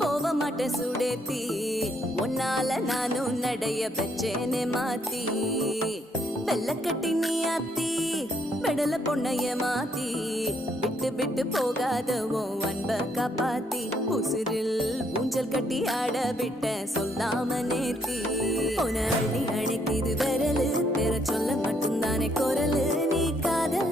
போக மாட்டேன் சுடேத்தி உன்னால நானும் நடைய பெச்சேனே மாத்தி வெள்ளக்கட்டி நீ ஆத்தி பெடல பொண்ணைய மாத்தி விட்டு விட்டு போகாத உன் அன்ப காப்பாத்தி உசிரில் ஊஞ்சல் கட்டி ஆட விட்ட சொல்லாம நேத்தி உன அள்ளி அணைக்குது விரலு பெற சொல்ல மட்டும்தானே குரலு நீ காதல்